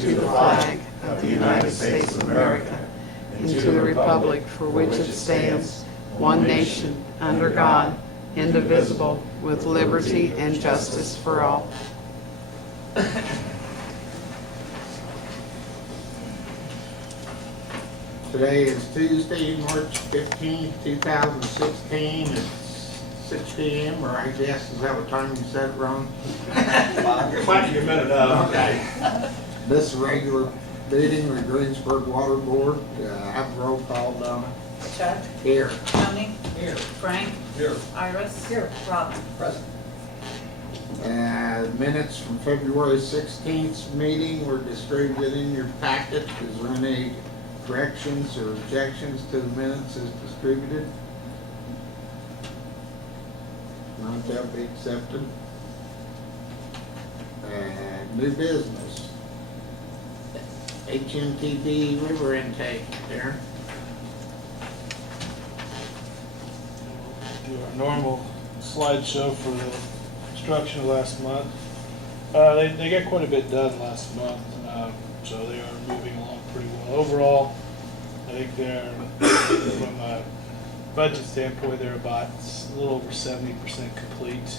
to the flag of the United States of America and to the republic for which it stands, one nation, under God, indivisible, with liberty and justice for all. Today is Tuesday, March 15th, 2016. It's 6 p.m., or I guess, is that what time you said it, Ron? You're finding your minute out. Okay. This regular meeting of the Greensburg Water Board, have a roll call, Donna. Chuck? Here. Tony? Here. Frank? Here. Iris? Here. Robin? Present. Minutes from February 16th meeting were distributed in your packet. Is there any corrections or objections to the minutes as distributed? None shall be accepted. New business. HNTB river intake, Darren. Do our normal slideshow for the construction last month. They got quite a bit done last month, so they are moving along pretty well. Overall, I think they're, from a budget standpoint, they're about a little over 70% complete.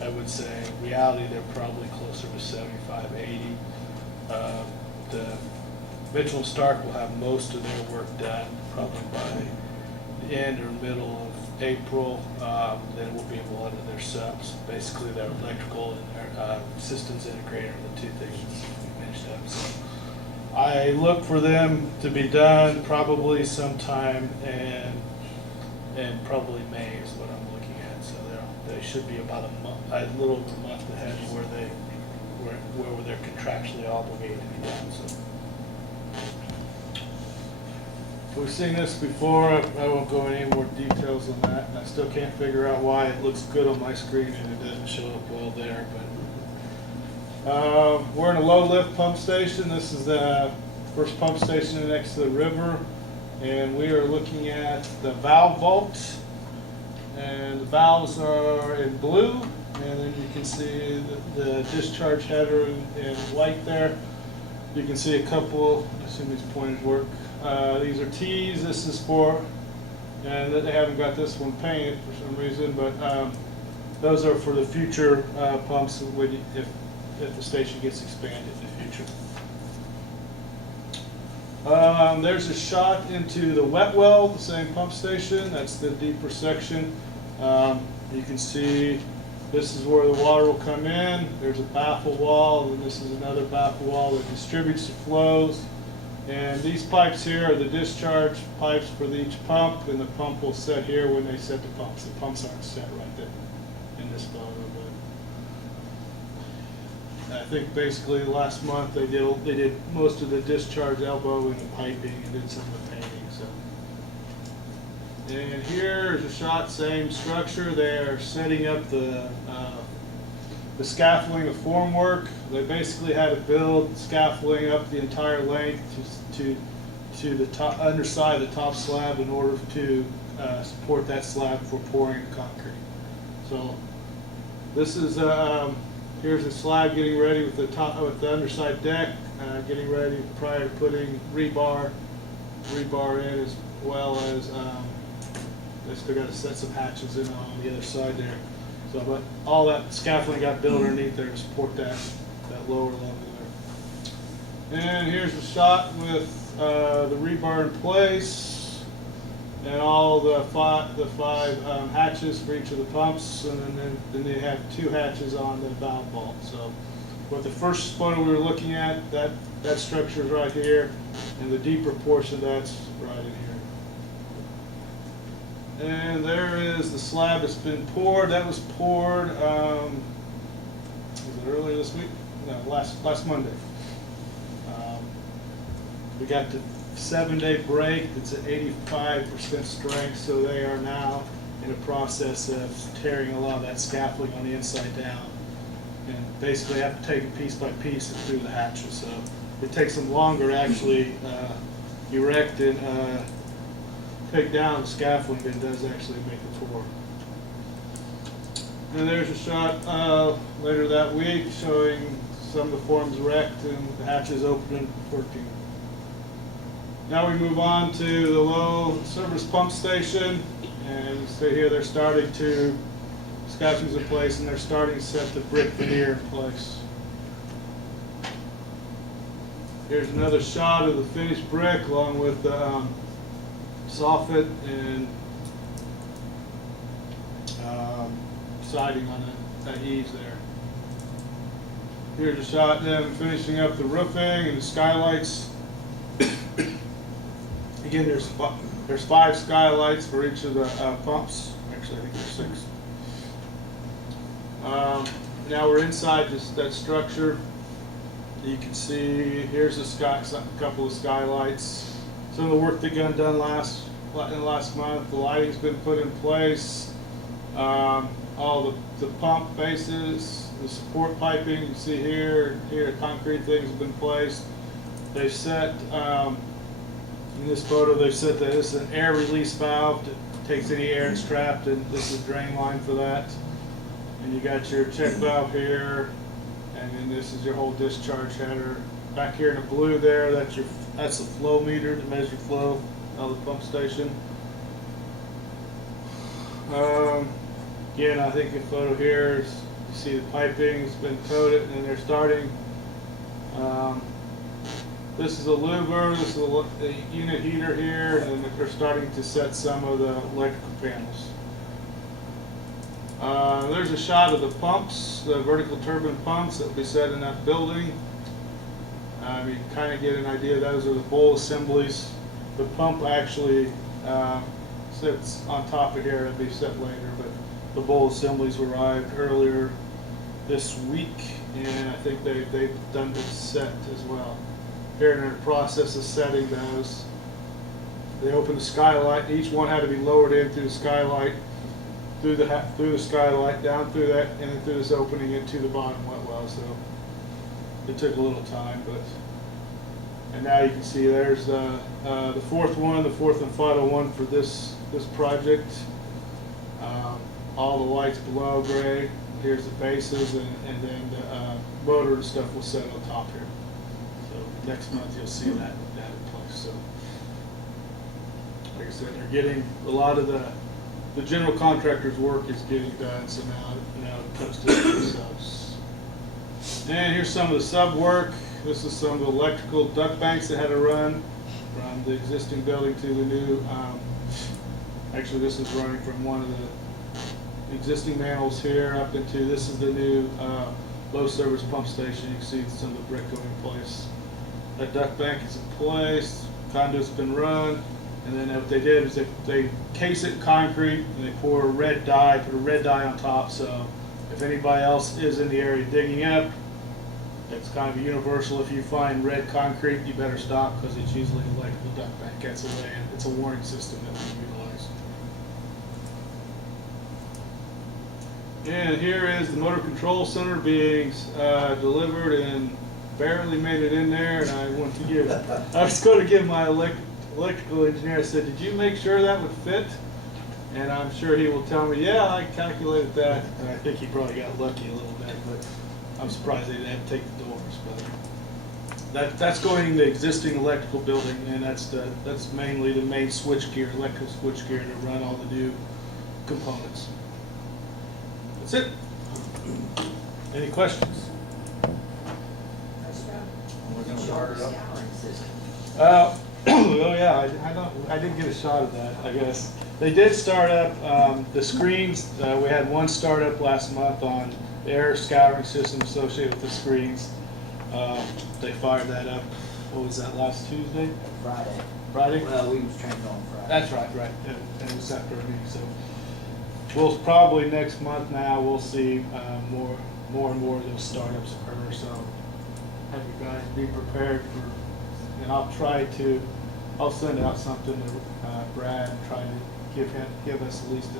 I would say in reality they're probably closer to 75, 80. The Mitchell and Stark will have most of their work done probably by the end or middle of April. Then we'll be able to their subs, basically their electrical and their systems integrator, the two things we finished up. So I look for them to be done probably sometime in probably May is what I'm looking at. So they should be about a little over a month ahead of where they're contractually obligated to be done. So we've seen this before. I won't go into any more details on that. And I still can't figure out why it looks good on my screen and it doesn't show up well there. But we're in a low lift pump station. This is the first pump station next to the river, and we are looking at the valve vault. And the valves are in blue, and then you can see the discharge header in white there. You can see a couple, I assume these pointers work. These are T's, this is for, and they haven't got this one painted for some reason, but those are for the future pumps if the station gets expanded in the future. There's a shot into the wet well, the same pump station. That's the deeper section. You can see this is where the water will come in. There's a baffle wall, and this is another baffle wall that distributes the flows. And these pipes here are the discharge pipes for each pump, and the pump will set here when they set the pumps. The pumps aren't set right there in this photo. But I think basically last month they did most of the discharge elbowing and piping and did some of the painting. So, and here is a shot, same structure. They are setting up the scaffolding of formwork. They basically had to build scaffolding up the entire length to the top, underside of the top slab in order to support that slab for pouring the concrete. So this is here's the slab getting ready with the underside deck, getting ready prior to putting rebar in, as well as they still got to set some hatches in on the other side there. So, but all that scaffolding got built underneath there to support that lower level there. And here's the shot with the rebar in place and all the five hatches for each of the pumps, and then they have two hatches on the valve vault. So, with the first photo we were looking at, that structure is right here, and the deeper portion that's right in here. And there is the slab that's been poured. That was poured, was it earlier this week? No, last Monday. We got the 7-day break. It's at 85% strength, so they are now in a process of tearing a lot of that scaffolding on the inside down. And basically have to take it piece by piece and through the hatches. So it takes them longer to actually erect and take down the scaffolding than does actually make the pour. And there's a shot later that week showing some of the forms wrecked and the hatches open and working. Now we move on to the low service pump station, and you see here they're starting to, scaffolding's in place, and they're starting to set the brick veneer in place. Here's another shot of the finished brick along with the soffit and siding on that eaves there. Here's a shot of them finishing up the roofing and the skylights. Again, there's 5 skylights for each of the pumps. Actually, I think there's 6. Now we're inside that structure. You can see here's a couple of skylights. Some of the work that got done last month. The lighting's been put in place. All the pump bases, the support piping. You can see here concrete things have been placed. They've set in this photo. They've set that this is an air release valve that takes any air that's trapped, and this is a drain line for that. And you got your check valve here. And then this is your whole discharge header. Back here in the blue there, that's the flow meter to measure flow of the pump station. Again, I think the photo here is, you see the piping's been coated and they're starting. This is a louver, this is a unit heater here, and they're starting to set some of the electrical panels. There's a shot of the pumps, the vertical turbine pumps that will be set in that building. You can kind of get an idea. Those are the bowl assemblies. The pump actually sits on top of here. It'll be set later, but the bowl assemblies arrived earlier this week, and I think they've done the set as well. Here in the process of setting those, they opened the skylight. Each one had to be lowered in through the skylight. Through the skylight, down through that, and then through this opening into the bottom wet well. So it took a little time, and now you can see there's the fourth and final one for this project. All the lights below gray. Here's the bases, and then the motor and stuff will set on top here. So next month you'll see that in place. So like I said, they're getting a lot of the general contractor's work is getting done, so now it comes to the subs. And here's some of the sub work. This is some of the electrical duct banks that had to run from the existing building to the new. Actually, this is running from one of the existing manholes here up into, this is the new low service pump station. You can see some of the brick going in place. That duct bank is in place, conduit's been run. And then what they did is they case it in concrete and they pour red dye, put a red dye on top. So if anybody else is in the area digging up, it's kind of universal. If you find red concrete, you better stop because it's usually an electrical duct bank gets away, and it's a warning system that we utilize. And here is the motor control center being delivered, and barely made it in there. And I was going to give my electrical engineer, I said, did you make sure that would fit? And I'm sure he will tell me, yeah, I calculated that. And I think he probably got lucky a little bit, but I'm surprised they didn't have to take the doors. But that's going in the existing electrical building, and that's mainly the main switchgear, electrical switchgear to run all the new components. That's it. Any questions? We're gonna start it up. Oh yeah, I did get a shot of that, I guess. They did start up the screens. We had one start up last month on the air scouring system associated with the screens. They fired that up, what was that, last Tuesday? Friday? Well, we was trained on Friday. That's right. And it was after a meeting, so. We'll probably next month now, we'll see more and more of those startups occur, so have you guys be prepared for. And I'll send out something to Brad and try to give us at least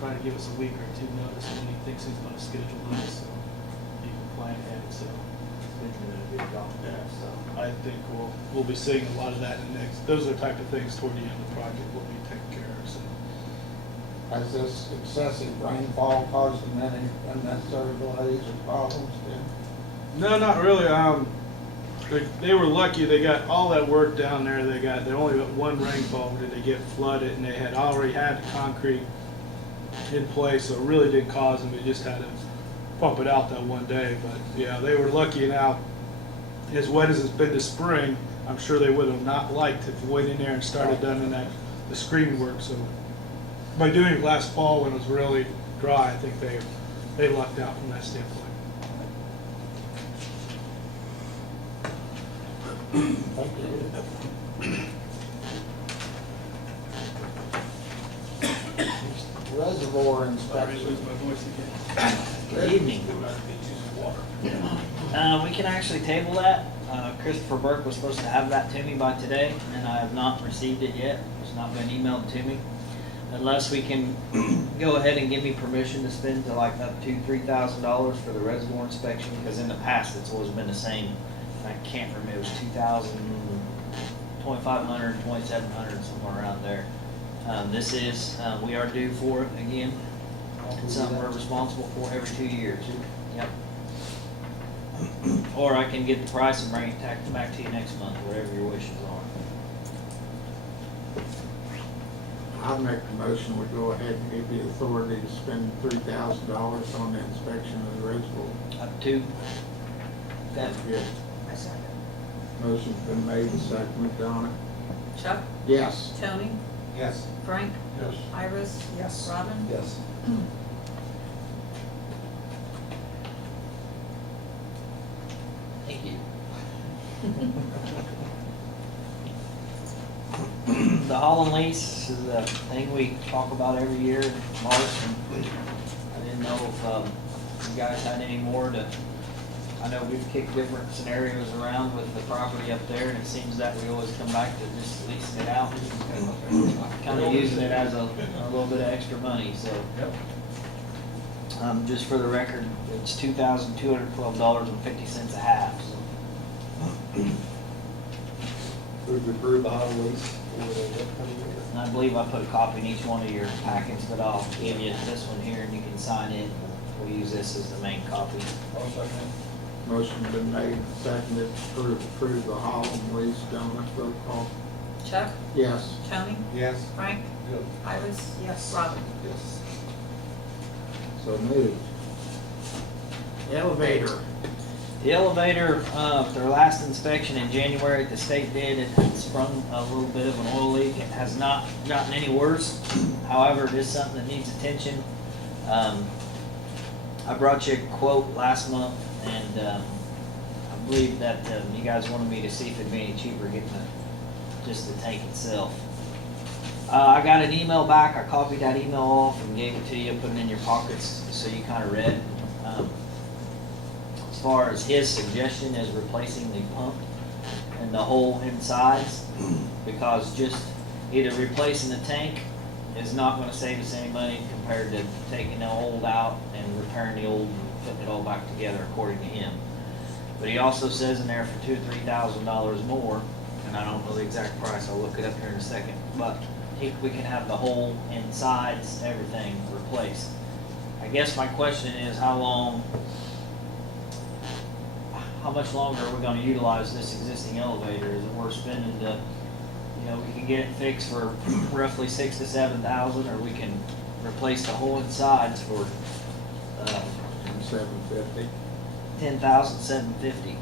try to give us a week or two notice when he thinks he's going to schedule this, so he can plan ahead. So I think we'll be seeing a lot of that in the next. Those are the type of things toward the end of the project we'll be taking care of. So. Has this excessive rainfall caused them any unnecessary delays or problems then? No, not really. They were lucky. They got all that work down there. They only got one rainfall did they get flooded, and they had already had the concrete in place, so it really didn't cause them. They just had to pump it out that one day. But yeah, they were lucky. Now, as wet as it's been this spring, I'm sure they would have not liked if they went in there and started doing the screen work. So by doing it last fall when it was really dry, I think they lucked out from that standpoint. Reservoir inspection. Good evening. We can actually table that. Christopher Burke was supposed to have that to me by today, and I have not received it yet. It's not been emailed to me. Unless we can go ahead and give me permission to spend to like up to $3,000 for the reservoir inspection, because in the past it's always been the same. I can't remember, it was 2,000, 2,500, 2,700, somewhere around there. This is, we are due for it again. It's something we're responsible for every 2 years. Yep. Or I can get the price and bring it back to you next month, whatever your wishes are. I'll make the motion, we go ahead and give the authority to spend $3,000 on the inspection of the reservoir. Up to. Okay. Yes. I second. Motion's been made and seconded, Donna. Chuck? Yes. Tony? Yes. Frank? Yes. Iris? Yes. Robin? Yes. Thank you. The Holland Lease is a thing we talk about every year in March, and I didn't know if you guys had any more to, I know we've kicked different scenarios around with the property up there, and it seems that we always come back to just leasing it out, kind of using it as a little bit of extra money, so. Just for the record, it's $2,212.50 a half, so. Move to approve the Holland lease. And I believe I put a copy in each one of your packets, but I'll give you this one here and you can sign it. We'll use this as the main copy. Motion's been made and seconded to approve the Holland lease. Donna, roll call. Chuck? Yes. Tony? Yes. Frank? Yes. Iris? Yes. Robin? Yes. So moved. Elevator. The elevator, their last inspection in January, the state did, it had sprung a little bit of an oil leak. It has not gotten any worse. However, it is something that needs attention. I brought you a quote last month, and I believe that you guys wanted me to see if it'd be any cheaper getting just the tank itself. I got an email back. I copied that email off and gave it to you, put it in your pockets so you kind of read. As far as his suggestion is replacing the pump and the whole insides, because just either replacing the tank is not going to save us any money compared to taking the old out and repairing the old and putting it all back together, according to him. But he also says in there for $2,000 or $3,000 more, and I don't know the exact price, I'll look it up here in a second, but we can have the whole insides, everything replaced. I guess my question is how much longer are we going to utilize this existing elevator? Is it worth spending we can get it fixed for roughly $6,000 to $7,000, or we can replace the whole insides for $750. $10,750.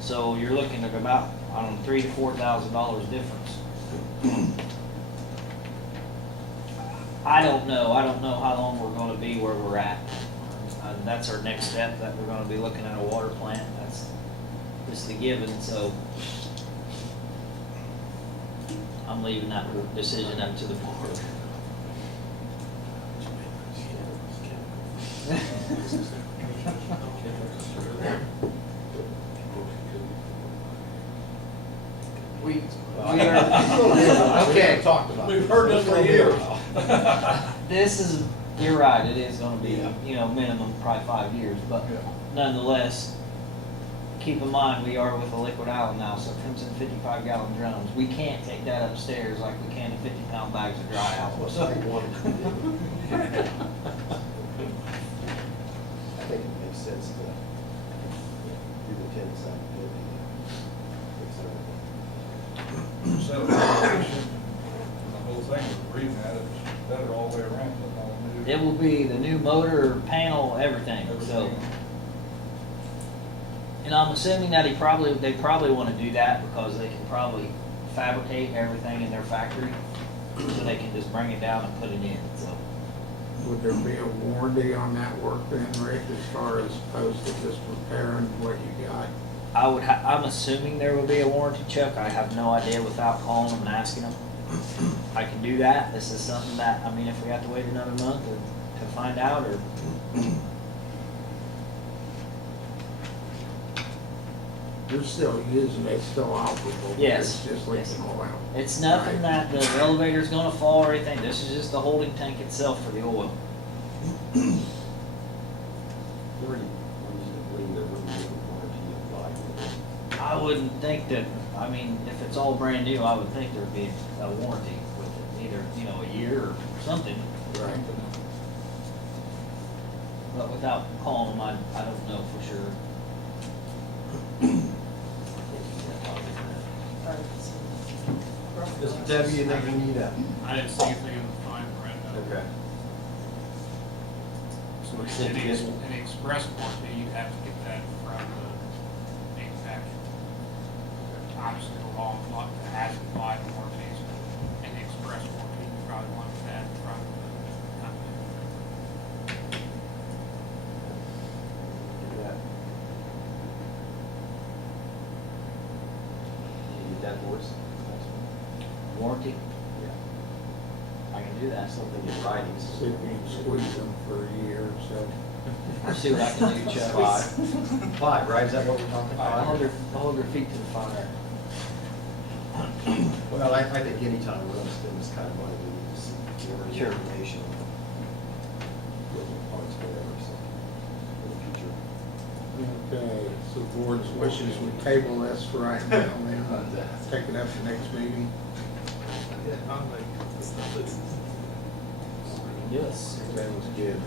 So you're looking at about, I don't know, $3,000 to $4,000 difference. I don't know how long we're going to be where we're at. That's our next step, that we're going to be looking at a water plant. That's just a given, so I'm leaving that decision up to the board. We Okay. Talked about. We've heard this for years. This is, you're right, it is gonna be, minimum probably 5 years, but nonetheless, keep in mind, we are with a liquid island now, so it comes in 55-gallon drums. We can't take that upstairs like we can in 50-pound bags of dry I apples. think it makes sense to Instead of foundation, the whole thing, was reading that, it's better all the way around, putting all new. It will be the new motor, panel, everything, so. And I'm assuming that they probably want to do that because they can probably fabricate everything in their factory. So they can just bring it down and put it in, so. Would there be a warranty on that work then, Rick, as far as opposed to just repairing what you got? I'm assuming there will be a warranty, Chuck. I have no idea without calling them and asking them. I can do that. This is something that, I mean, if we have to wait another month to find out, or. You're still using it, still operable. Yes, It's just yes. leaking oil. It's nothing that the elevator's gonna fall or anything. This is just the holding tank itself for the oil. I wouldn't think that, I mean, if it's all brand new, I would think there'd be a warranty with it, either, a year or something. Right. But without calling them, I don't know for sure. Mr. Debbie, you think we need a? I didn't see anything in the fine print. Okay. So any express warranty, you have to get that from the manufacturer. Obviously, the law has applied warranties, but any express warranty, you probably want that from the company. Do that. Can you get that for us? Warranty, Yeah. I can do that. Something in writing. See if you can squeeze them for a year or so. I'll see what I can do, Chuck. Five, right? Is that what we're talking I'll about? hold their feet to the fire. Well, I think anytime we're gonna spend this kind of money, we need to see more Sure. information on building parts, whatever, so, for the future. Okay, so the board's wishes we table this for right now, then take it up the next meeting. Yes. That was good.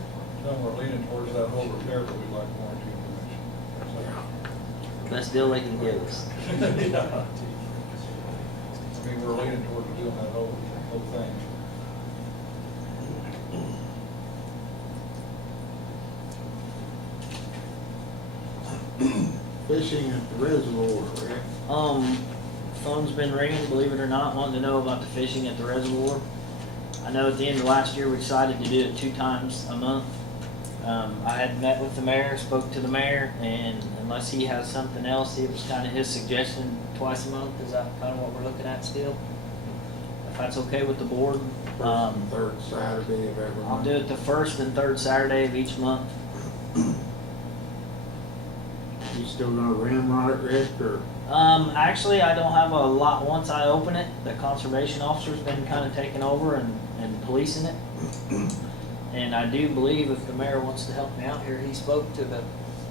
No, we're leaning towards that whole repair, but we'd like warranty information. Best deal they can give us. Yeah. I mean, we're leaning towards doing that whole thing. Fishing at the reservoir, Rick. Phone's been ringing, believe it or not, wanting to know about the fishing at the reservoir. I know at the end of last year, we decided to do it 2 times a month. I had met with the mayor, spoke to the mayor, and unless he has something else, it was kind of his suggestion, twice a month. Is that kind of what we're looking at still? If that's okay with the board. First and third Saturday of every I'll month. do it the first and third Saturday of each month. You still gonna ramrod it, Rick, or? Actually, I don't have a lot. Once I open it, the conservation officer's been kind of taking over and policing it. And I do believe if the mayor wants to help me out here, he spoke to the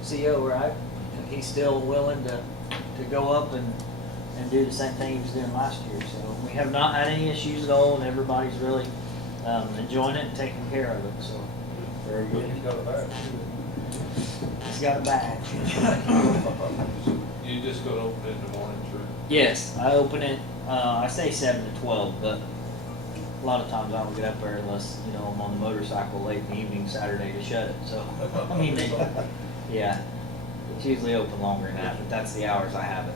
CO, right? And he's still willing to go up and do the same thing he was doing last year. So we have not had any issues at all, and everybody's really enjoying it and taking care of it. So very good. He's got a badge, He's got a badge. You just go to open it in the morning, through. Yes, I open it, I say 7 to 12, but a lot of times I don't get up there unless, I'm on the motorcycle late in the evening Saturday to shut it, so, I mean, yeah, it's usually open longer than that, but that's the hours I have it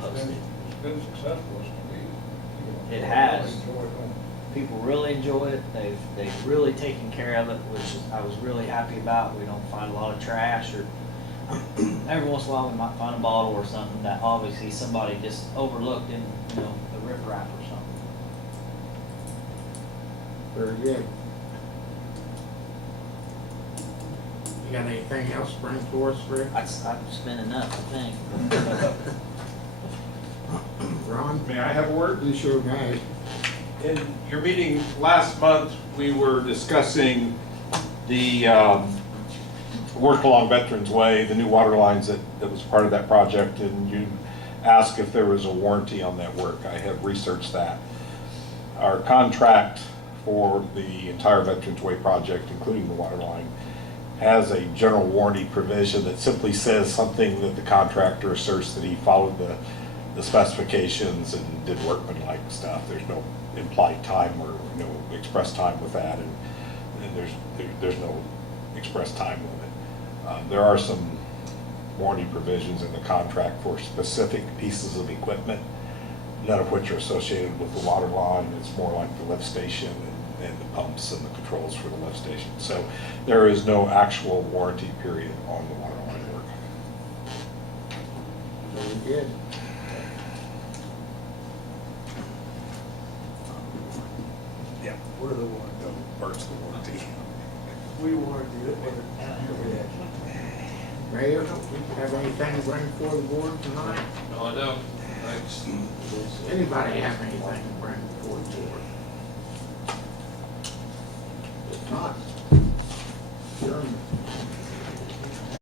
posted. It's been successful, it's gonna be. It has. Enjoy it. People really enjoy it, they've really taken care of it, which I was really happy about. We don't find a lot of trash, or every once in a while we might find a bottle or something that obviously somebody just overlooked in, the riprap or something. Very good. You got anything else to bring for us, Rick? I've spent enough, I think. Ron? May I have a word? You sure may. In your meeting last month, we were discussing the work along Veterans Way, the new water lines that was part of that project, and you asked if there was a warranty on that work. I have researched that. Our contract for the entire Veterans Way project, including the water line, has a general warranty provision that simply says something that the contractor asserts that he followed the the specifications and did workmanlike stuff. There's no implied time or no express time with that, and there's no express time limit. There are some warranty provisions in the contract for specific pieces of equipment, none of which are associated with the water line. It's more like the lift station and the pumps and the controls for the lift station. So there is no actual warranty period on the water line work. Very good. Yeah. What are the ones? No, Bert's the warranty. We warranty it, but Mayor, have anything to bring before the board tonight? No, I don't. Thanks. Does anybody have anything to bring before the board?